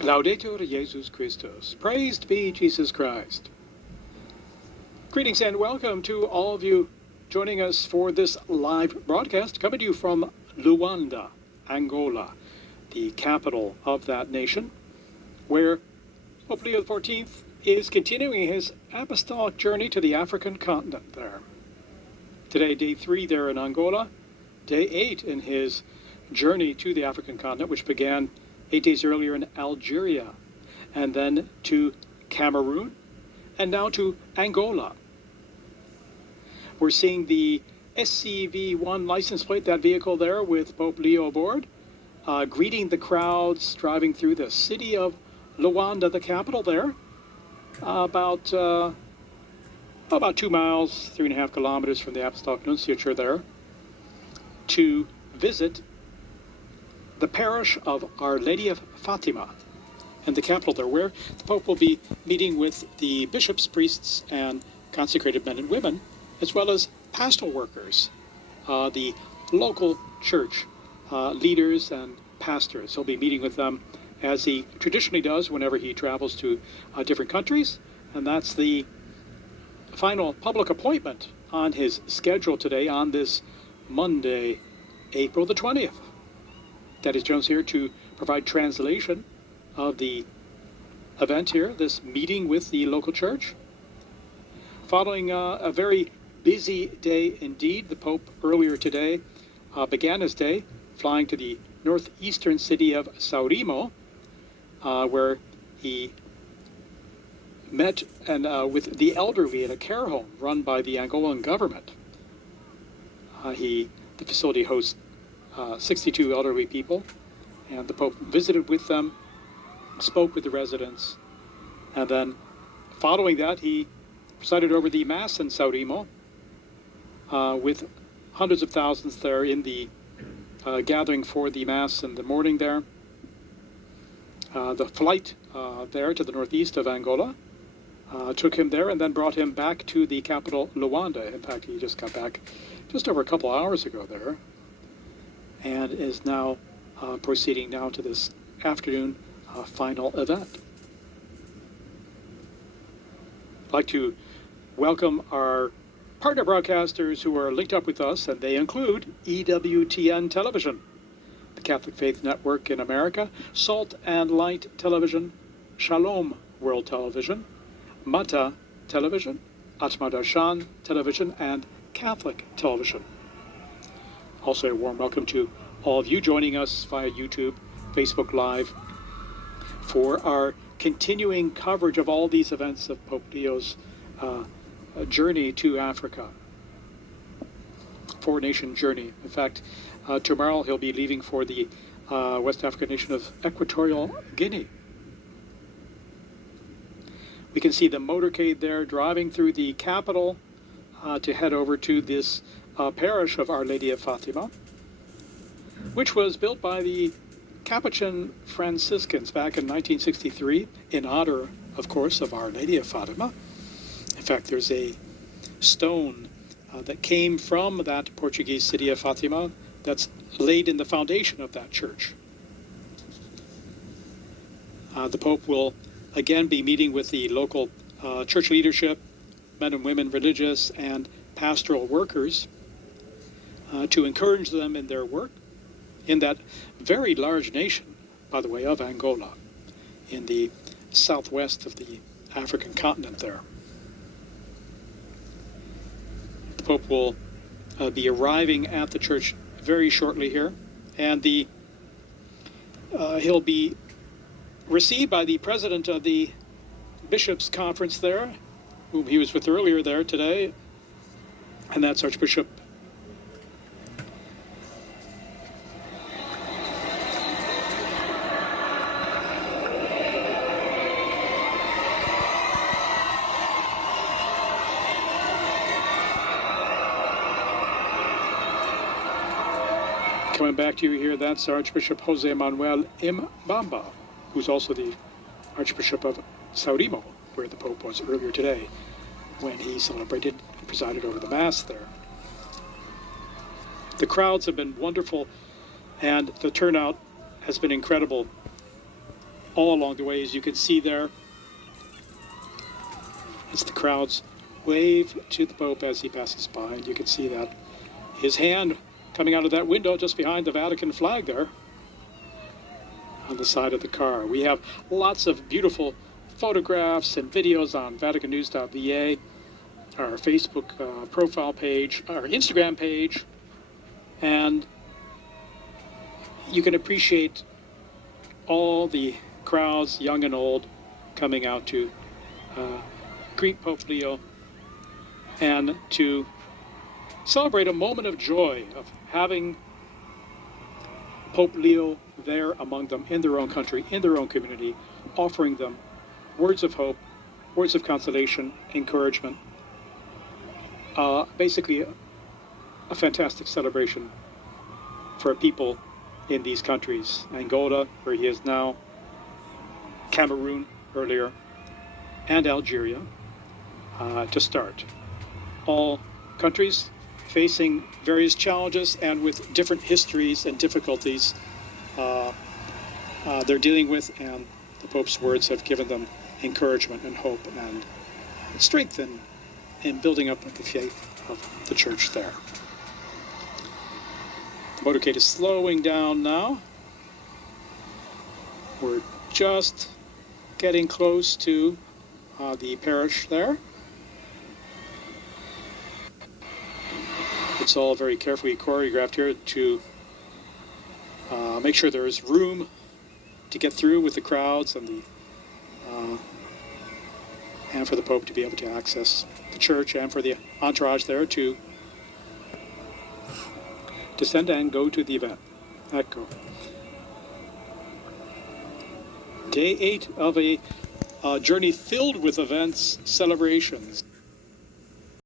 Laudetur Jesus Christus. Praised be Jesus Christ. Greetings and welcome to all of you joining us for this live broadcast coming to you from Luanda, Angola, the capital of that nation, where Pope Leo XIV is continuing his apostolic journey to the African continent there. Today, day 3 there in Angola, day 8 in his journey to the African continent, which began 8 days earlier in Algeria, and then to Cameroon, and now to Angola. We're seeing the SCV1 license plate, that vehicle there with Pope Leo aboard, greeting the crowds driving through the city of Luanda, the capital there, about 2 miles, 3.5 kilometers from the Apostolic Nunciature there, to visit the parish of Our Lady of Fatima and the capital there, where the Pope will be meeting with the bishops, priests, and consecrated men and women, as well as pastoral workers, the local church leaders and pastors. He'll be meeting with them as he traditionally does whenever he travels to different countries, and that's the final public appointment on his schedule today on this Monday, April the 20th. Dennis Jones here to provide translation of the event here, this meeting with the local church. Following a very busy day indeed, the Pope earlier today began his day flying to the northeastern city of Saurimo, where he met with the elderly at a care home run by the Angolan government. The facility hosts 62 elderly people, and the Pope visited with them, spoke with the residents, and then following that he presided over the Mass in Saurimo with hundreds of thousands there in the gathering for the Mass in the morning there. The flight there to the northeast of Angola took him there and then brought him back to the capital, Luanda. In fact, he just got back just over a couple hours ago there, and is now proceeding now to this afternoon final event. I'd like to welcome our partner broadcasters who are linked up with us, and they include EWTN Television, the Catholic Faith Network in America, Salt and Light Television, Shalom World Television, Mata Television, Atmadarshan Television, and Catholic Television. Also, a warm welcome to all of you joining us via YouTube, Facebook Live, for our continuing coverage of all these events of Pope Leo's journey to Africa, four-nation journey. In fact, tomorrow he'll be leaving for the West African nation of Equatorial Guinea. We can see the motorcade there driving through the capital to head over to this parish of Our Lady of Fatima, which was built by the Capuchin Franciscans back in 1963 in honor, of course, of Our Lady of Fatima. In fact, there's a stone that came from that Portuguese city of Fatima that's laid in the foundation of that church. The Pope will again be meeting with the local church leadership, men and women, religious and pastoral workers, to encourage them in their work in that very large nation, by the way, of Angola, in the southwest of the African continent there. The Pope will be arriving at the church very shortly here, and he'll be received by the president of the Bishops' Conference there, whom he was with earlier there today, and that's Archbishop coming back to you here, that's Archbishop Jose Manuel Mbamba, who's also the Archbishop of Saurimo, where the Pope was earlier today when he presided over the Mass there. The crowds have been wonderful, and the turnout has been incredible all along the way, as you can see there, as the crowds wave to the Pope as he passes by. And you can see that his hand coming out of that window just behind the Vatican flag there on the side of the car. We have lots of beautiful photographs and videos on vaticannews.va, our Facebook profile page, our Instagram page, and you can appreciate all the crowds, young and old, coming out to greet Pope Leo and to celebrate a moment of joy of having Pope Leo there among them in their own country, in their own community, offering them words of hope, words of consolation, encouragement. Basically, a fantastic celebration for people in these countries. Angola, where he is now, Cameroon earlier, and Algeria to start. All countries facing various challenges and with different histories and difficulties they're dealing with, and the Pope's words have given them encouragement and hope and strength in building up the faith of the church there. The motorcade is slowing down now. We're just getting close to the parish there. It's all very carefully choreographed here to make sure there is room to get through with the crowds and for the Pope to be able to access the church, and for the entourage there to descend and go to the event. Ecco. Day 8 of a journey filled with events, celebrations.